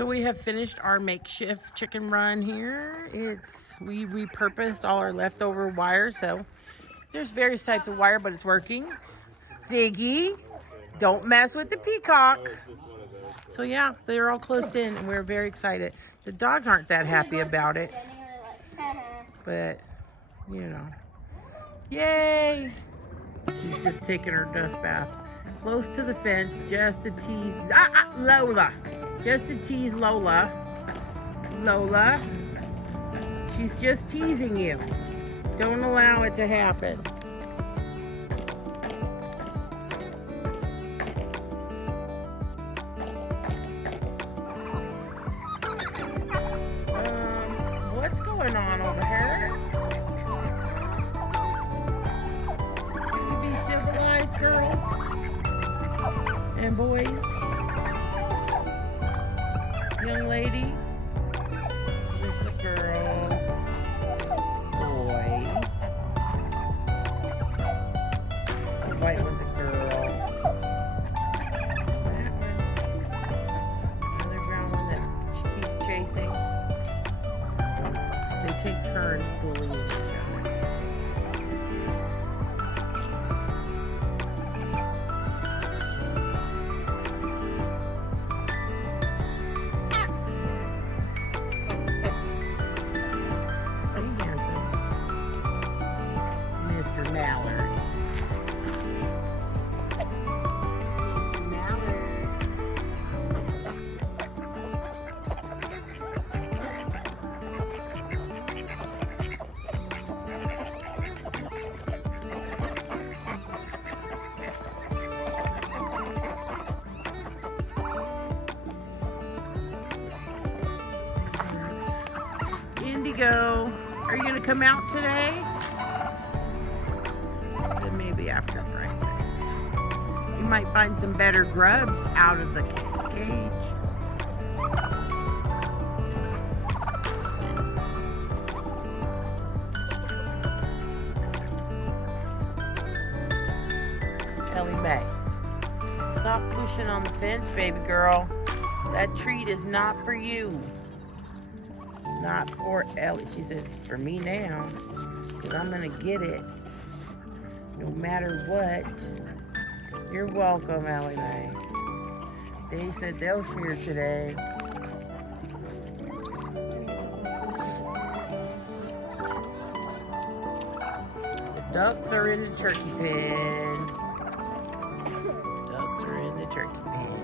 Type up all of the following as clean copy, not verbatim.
So we have finished our makeshift chicken run here. We repurposed all our leftover wire, so there's various types of wire, but it's working. Ziggy, don't mess with the peacock. So yeah, they're all closed in and we're very excited. The dogs aren't that happy about it, but you know, yay. She's just taking her dust bath close to the fence just to tease Lola. Just to tease Lola. Lola, she's just teasing you. Don't allow it to happen. What's going on over here? Can you be civilized, girls and boys? Young lady, this is a girl, boy, the white one's a girl, that one, another brown one that she keeps chasing. They take turns bullying each other. Mallard. Mr. Mallard. Indigo, are you going to come out today? Maybe after breakfast. You might find some better grubs out of the cage. Ellie Mae, stop pushing on the fence, baby girl. That treat is not for you. Not for Ellie. She says, for me now, because I'm going to get it. No matter what. You're welcome, Ellie Mae. They said they'll share today. The ducks are in the turkey pen. Ducks are in the turkey pen.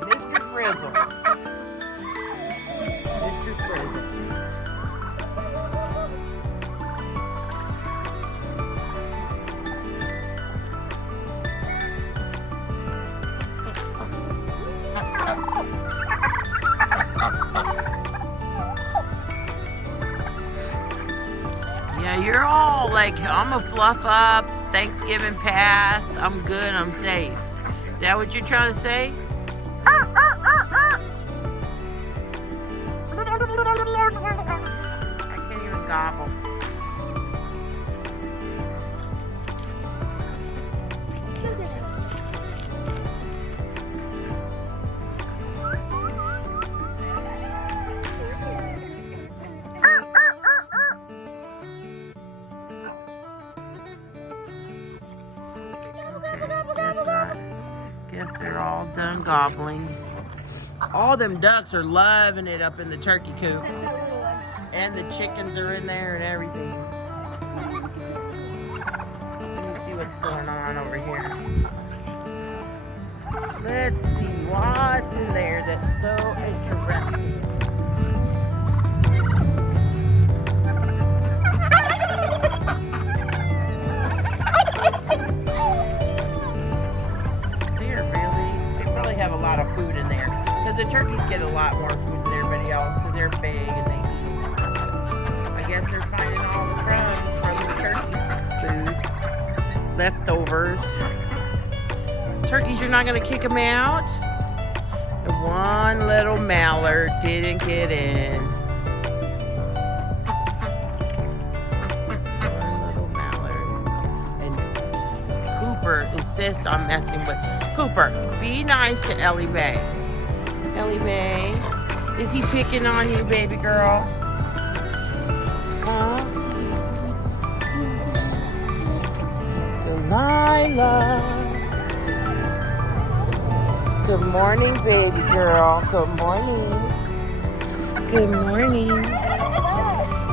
Mr. Frizzle. Mr. Frizzle. Yeah, you're all like, I'm a fluff up. Thanksgiving passed. I'm good. I'm safe. Is that what you're trying to say? I can't even gobble. Guess they're all done gobbling. All them ducks are loving it up in the turkey coop. And the chickens are in there and everything. Let me see what's going on over here. Let's see what's in there that's so interesting. They probably have a lot of food in there. Because the turkeys get a lot more food than everybody else because they're big and they eat. I guess they're finding all the crumbs from the turkey food. Leftovers. Turkeys, you're not going to kick them out? The one little mallard didn't get in. One little mallard. And Cooper insists on messing with... Cooper, be nice to Ellie Mae. Ellie Mae, is he picking on you, baby girl? Huh? Delilah. Good morning, baby girl. Good morning. Good morning.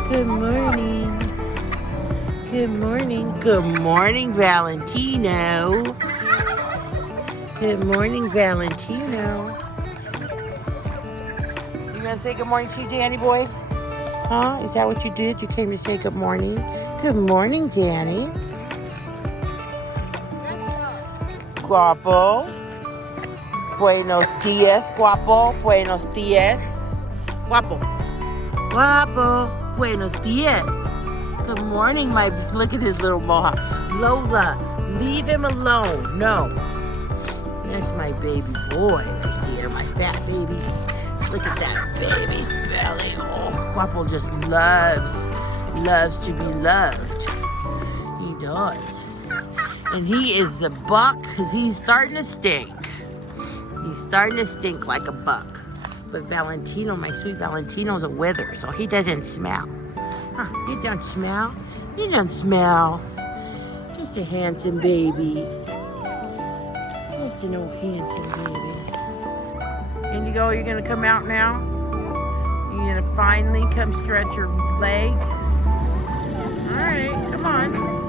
Good morning. Good morning. Good morning, Valentino. Good morning, Valentino. You gonna say good morning to Danny boy? Huh? Is that what you did? You came to say good morning? Good morning, Danny. Guapo. Buenos dias, guapo. Buenos dias. Guapo. Guapo. Buenos dias. Good morning, my... Look at his little mohawk. Lola, leave him alone. No. That's my baby boy right here, my fat baby. Look at that baby's belly. Oh, Guapo just loves to be loved. He does. And he is a buck because he's starting to stink. He's starting to stink like a buck. But Valentino, my sweet Valentino's a wither, so he doesn't smell. Huh, he don't smell. He don't smell. Just a handsome baby. Just an old handsome baby. Indigo, you're gonna come out now? You're gonna finally come stretch your legs? All right, come on.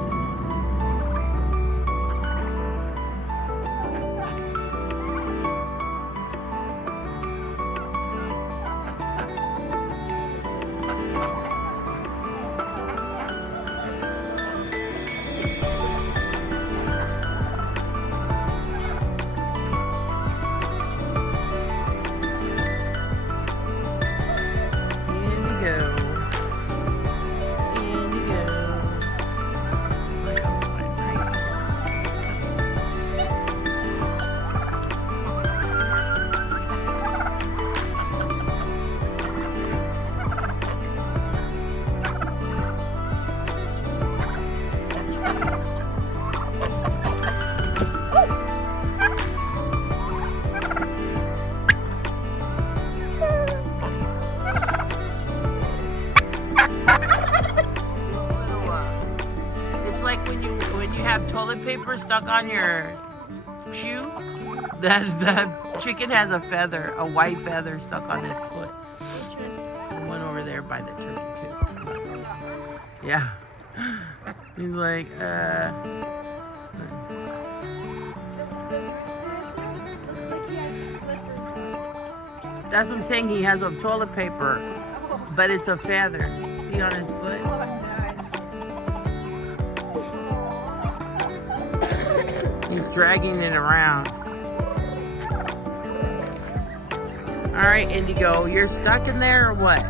Toilet paper stuck on your shoe. That chicken has a feather, a white feather stuck on his foot. The one over there by the turkey coop. Yeah. He's like, That's what I'm saying. He has a toilet paper, but it's a feather. See on his foot? He's dragging it around. All right, Indigo, you're stuck in there or what?